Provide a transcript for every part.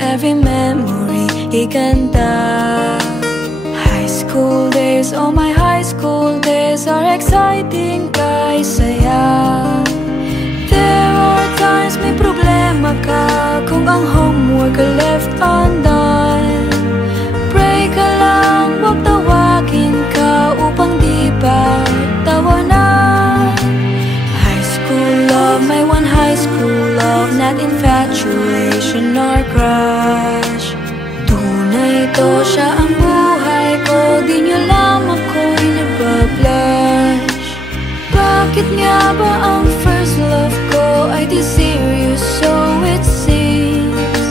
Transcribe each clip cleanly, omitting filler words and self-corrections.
every memory iganda. High school days, oh my high school days are exciting, kay saya. There are times may problema ka kung ang homework left undone. Pray ka lang, wag tawagin ka upang di ba tawanan. High school love, my one high school love, not infatuation or crush. Tunay to siya ang buhay ko, di niyo lang ako'y nagbablush. Bakit nga ba ang first love ko ay di serious, so it seems?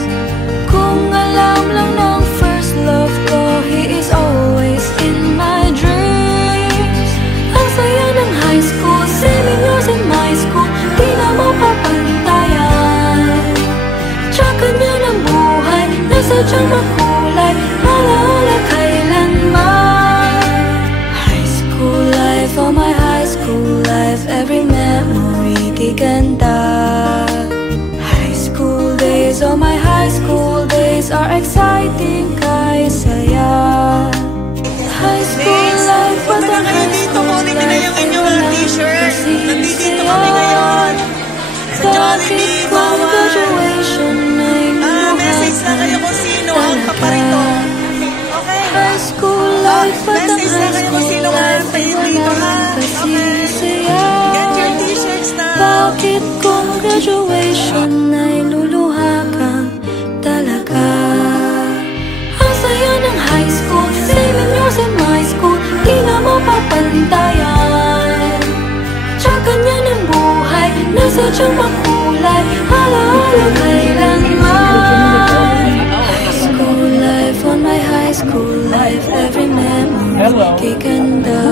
Kung alam lang ng first love ko, he is always in my dreams. Ang saya ng high school, saving years in my school, di na mapapantayan. Tsaka niya ng buhay, nasadyang makulay, alaala kailanman. High school life, oh my high school life, every memory giganda. High school days, oh my high school days are exciting, kay saya. High school life, what a high school life, T-shirt. Nandito kami ngayon sa Jollibee, Bawang. graduation ay Message na kayo kung sino ang paparito. Okay? high school life, what a Message na high kayo kung school sino ang life, ay favorite walang ha. Okay? kasisaya. Get your T-shirts na. Bakit kung graduation ay luluha kang talaga? Ang saya ng high school, saving years in my school, di na mapapantayan. Tsaka niya ng buhay, nasadyang makulay, alaala kailanman. High school life, on my high school life, every memory giganda.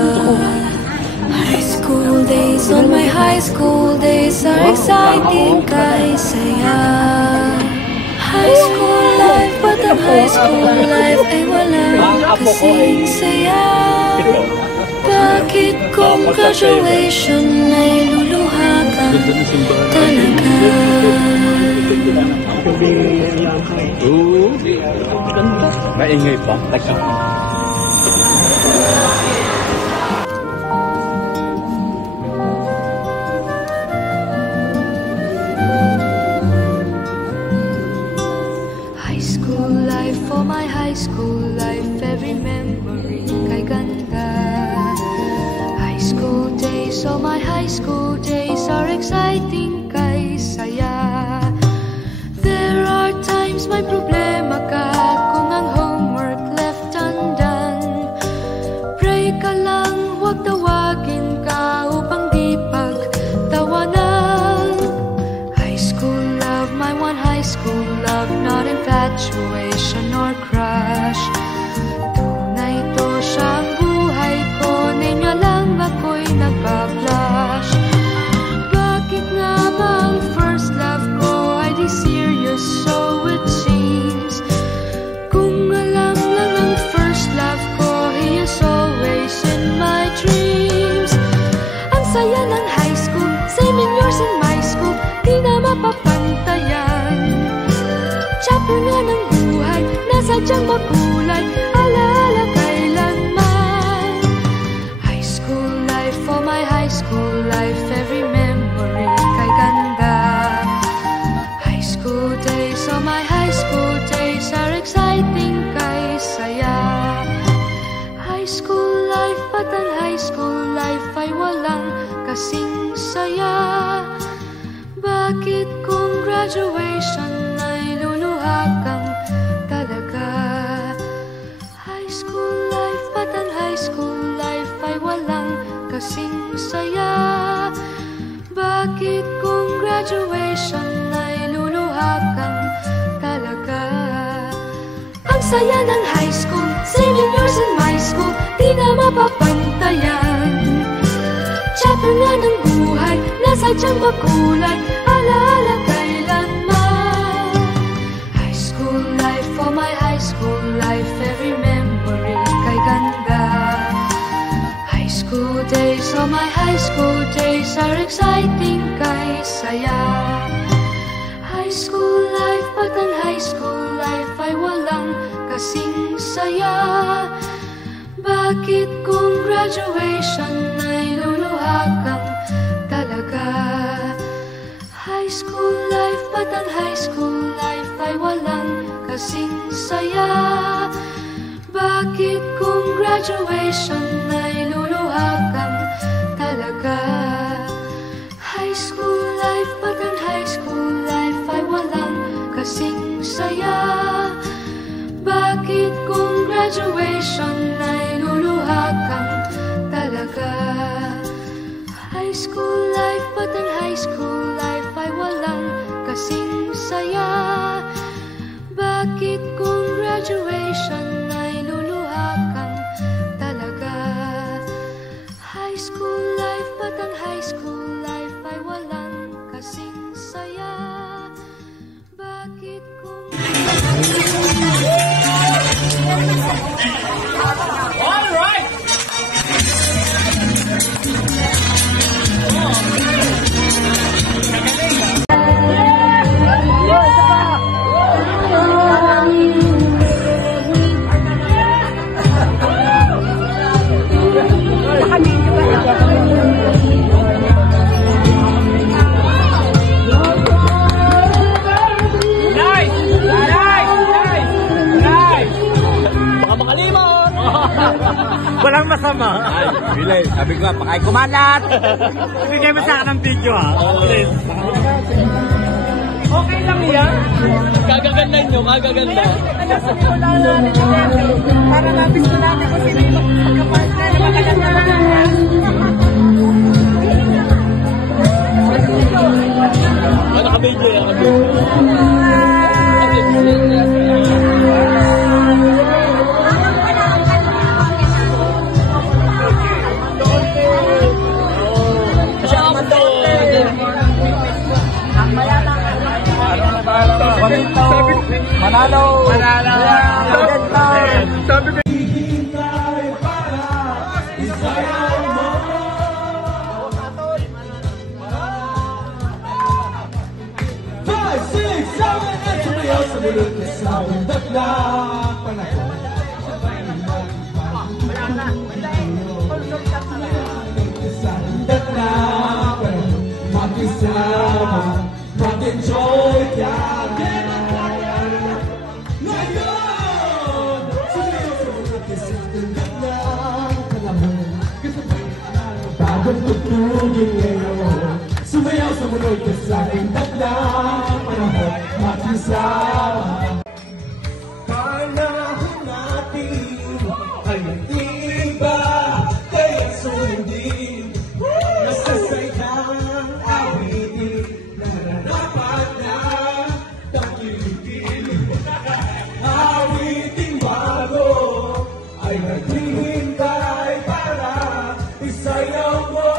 High school days, on my high school days are exciting, kay saya. High school life, but ang high school life ay walang kasing saya. Bakit kung graduation ay luluha ka talaga? Maingay pa. High school life, for my high school life, every memory kay ganda. High school days, oh my high school days are exciting, kay saya. There are times may problema ka kung ang homework left undone. Pray ka lang, wag tawagin ka upang di pagtawanan. High school love, my one high school love, not infatuation or crush. Tunay to siya ang buhay ko, niya lang ako'y nagbablush. Bakit nga ba ang first love ko ay di serious, so it seems? Kung alam lang ang first love ko, he is always in my dreams. Ang saya ng high school, saving years in my school, di na mapapantayan. Chapter nga ng buhay, nasadyang makulay, alaala kailanman. High school life, for my high school life, every memory kay ganda. High school days, oh my high school days are exciting, kay saya. High school life, but ang high school life ay walang kasing saya. Bakit kung graduation ay luluha kang talaga? High school life, but ang high school life ay walang kasing saya. Bakit kung graduation ay luluha kang talaga? Ang saya ng high school, saving years in my school, di na mapapantayan. Chapter nga ng buhay, nasadyang makulay, alaala kailanman. High school life, for my high school life, every memory kay ganda. High school days, oh my high school days are exciting, kay saya. High school life, but ang high school life kasing saya. Bakit kung graduation ay luluha kang talaga? High school life, ba't ang high school life ay walang kasing saya? Bakit kung graduation ay luluha kang talaga? High school life, ba't ang high school life ay walang kasing saya? Bakit kung graduation ay luluha kang talaga? High school life, ba't ang high school life ay walang kasing saya? Bakit kung graduation ay luluha kang talaga? High school life, ba't ang high school life ay walang kasing saya? Bakit kung walang masama. Ay, Bilay, sabi ko nga, Pakay kumalat. Bigay mo sa akin ng video ha. Please. Okay lang yan. Kagaganda nyo, kagaganda. Para mabis ko natin kung sino yung magkapartner na magaganda. Naka-video yan, naka-video. Manalo! Manalo! Sabi ko mag-enjoy ka. Bagong tutugin ngayon, sumayaw sa munod ka sa aking taglang panahon, makisama. Panahon natin ay nag-iba, kaya sundin, nasasayang awitin, nararapat na takilitin. Awiting bago ay naghihintay para isayaw mo.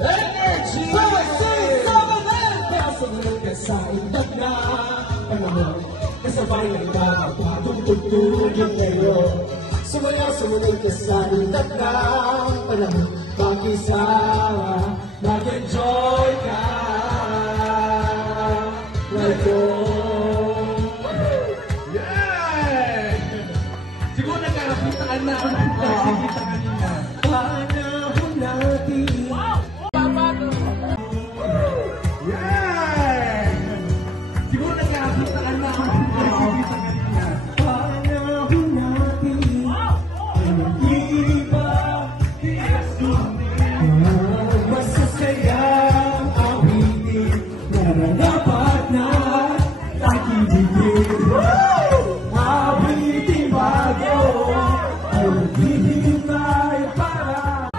Energy! Kaya sumunod ka sa indag na panahon, kasabay ng mga bagong tutugin ngayon. Sumunod ka sa indag na panahon, makisama, mag-enjoy ka. Yeah! Siguro nagkakapitaan na. Nagkakapitaan na. Panahon natin. Yeah! Siguro nagkakapitaan na. Nagkakapitaan na. Panahon natin. Nag-iba. Masasayang awitin. Nararapat na takibigin. Awitin bago ay naghihintay para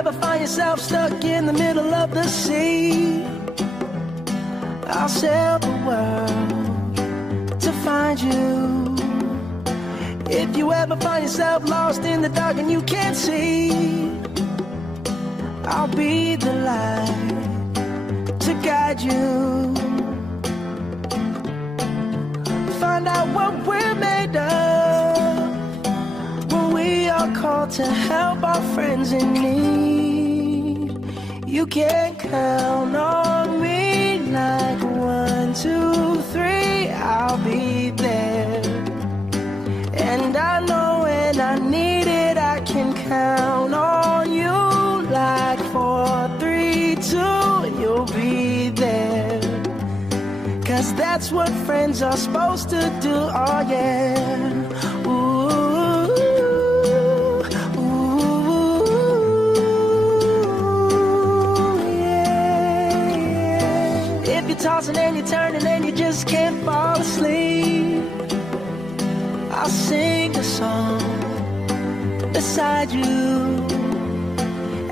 ever find yourself stuck in the middle of the sea, I'll sail the world to find you. If you ever find yourself lost in the dark and you can't see, I'll be the light to guide you. Find out what we're made of when we are called to help our friends in need. You can count on me like 1, 2, 3, I'll be there. And I know when I need it, I can count on you like 4, 3, 2, and you'll be there. 'Cause that's what friends are supposed to do, oh yeah. Ooh, ooh, yeah, yeah. If you're tossing and you're turning and you just can't fall asleep, I'll sing a song beside you.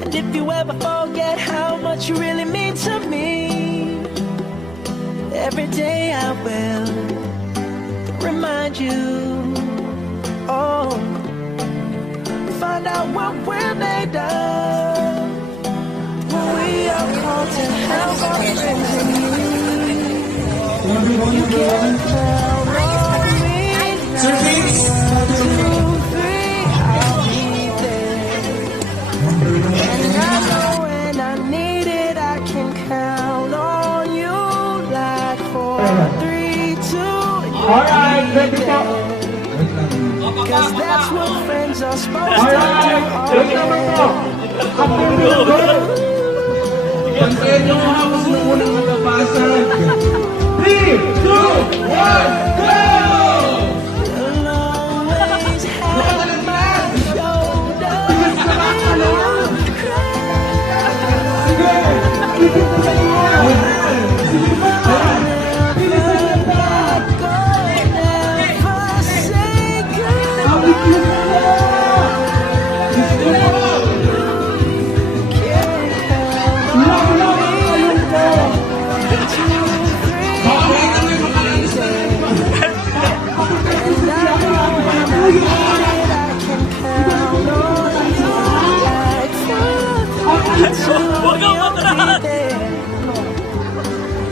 And if you ever forget how much you really mean to me, every day I will remind you. Oh, find out what we're made of when we are called to help our friends in need. You can count on me. 1, 2, 3, I'll be there. And I know when I need it, I can count on you like 4, 3, 2, and you'll be there. 'Cause that's what friends are supposed to do. Pantayin nyo nga ako sino unang nagpapasag. 3, 2, 1, go!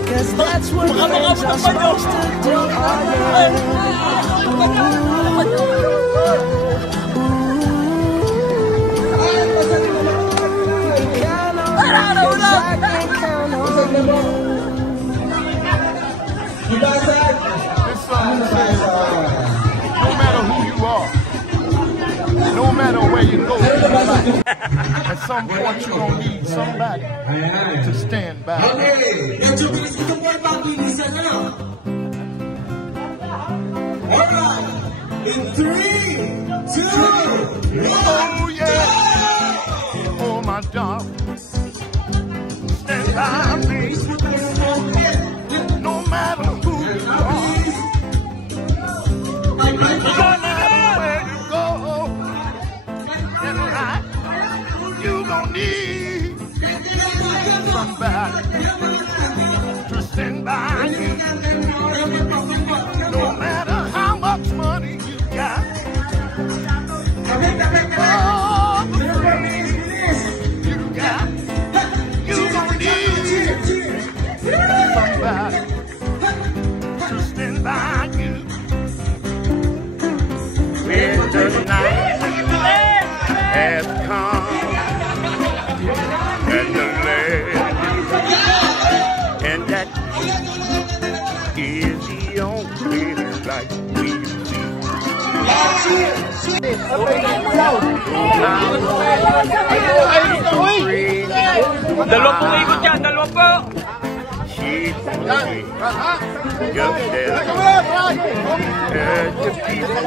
Cause that's what friends are supposed to do. This song says, no matter who you are, no matter where you go in your life, at some point you're going to need somebody to stand by. Alright, in 3, 2, 1. Oh yeah, oh my darling, stand by me. No matter who you are, no matter where you go in life, you gon' need somebody to stand by you. No matter how much money you got, all the friends you got, you gon' need somebody to stand by you. When the night has come and the land, and that is the only light we see. Dalawang pong ikot yan, dalawang po! She's gonna be just as the people.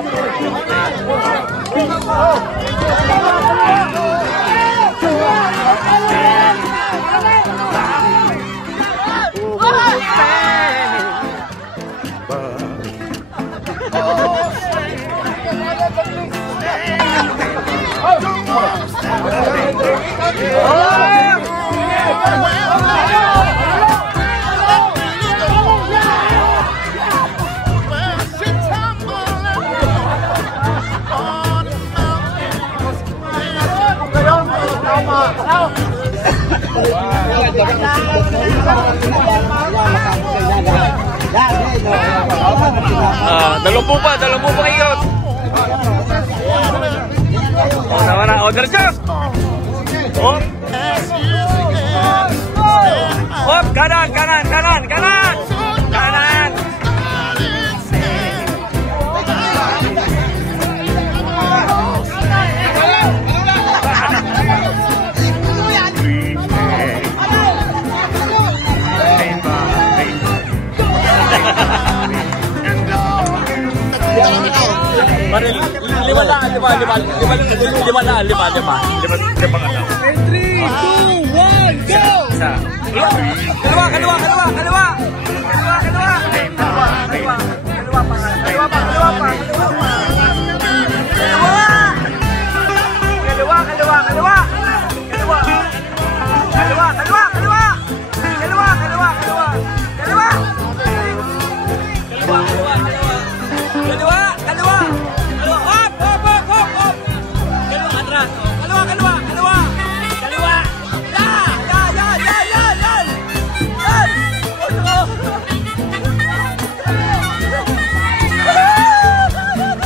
Dalawang po ikot. Oh, naman na. Order siya. Oh. Oh, kanan. Lima na. 3,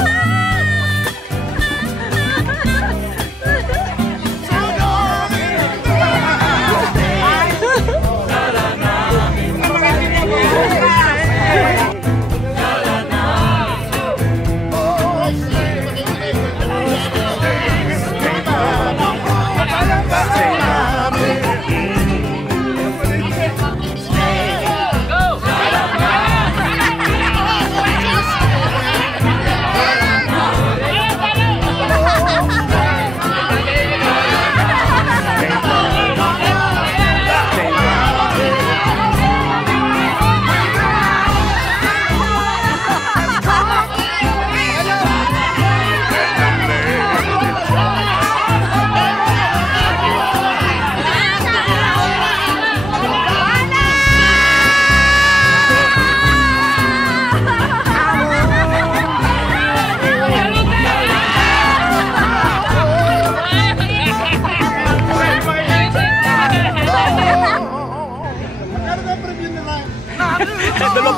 2, 1,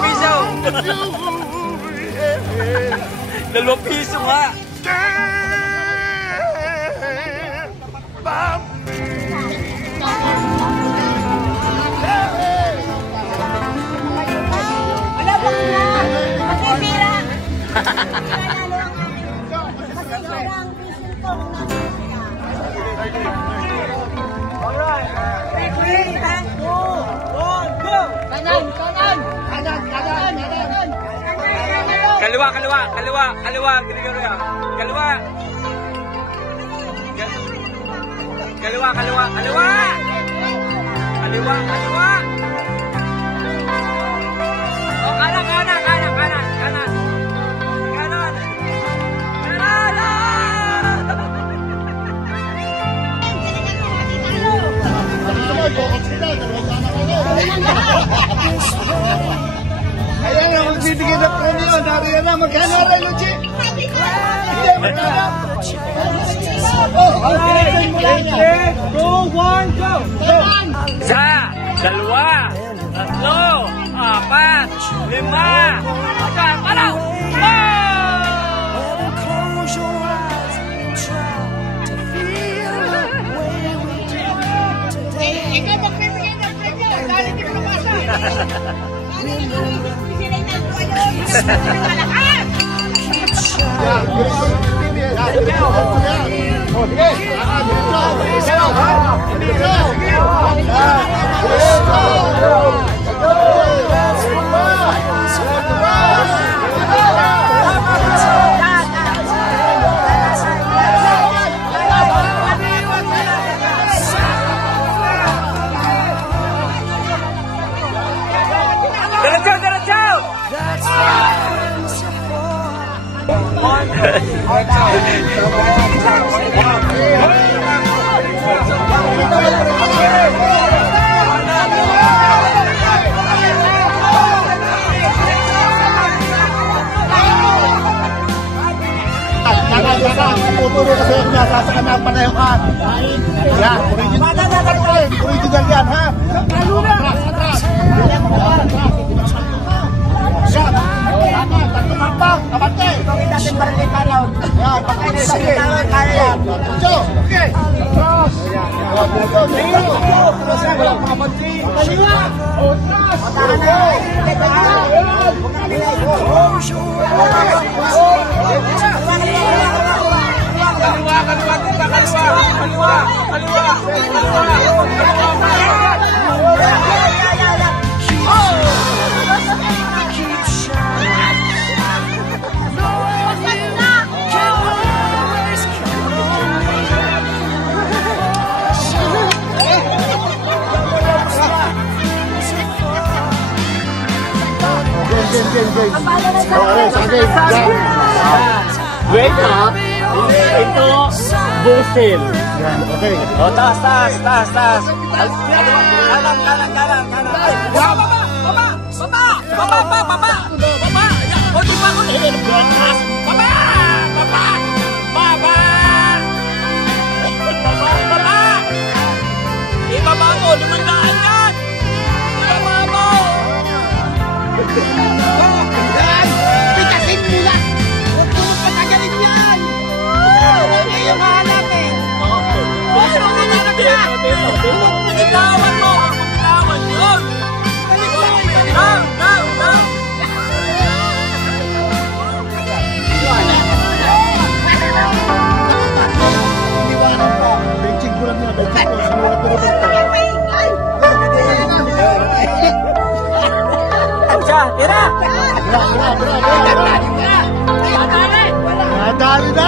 go! Dalawang piso nga. Kaliwa. Oh, kanan. Ayan na, magbibigay na premium. Nariyan na, magkano rin, Luchi? Hindi, magkano? Okay, 3, 2, 1, go! Isa, dalawa, tatlo, 4, 5, paraw! Ikaw magbibigay ng premium. Dahil hindi ko masa. Tuturo kasi ako nasa lang, panayakan. Yan, original yan, ha? Atras. Yan, tatlo kampang, kabante. Bakit natin barangay kalaw? Yan, sige. Kaya yan. Okay. Atras. Kaliwa! Matahan na! Wake up. Ito, busil. Okay. O, taas. Kanan. Ay, baba. O, di ba ako nililibras? Baba. Ibaba mo, lumandaan yan. Ibaba mo. Pitasin mo lang! Huwag mo patagalin yan! Ano yung hanapin? Ano ang hanap niya? Bitawan mo! Bitawan yun! Down! Iwanan mo. Benching ko lang yan. Sinulat ko na ba ito? Tira! Nadali na!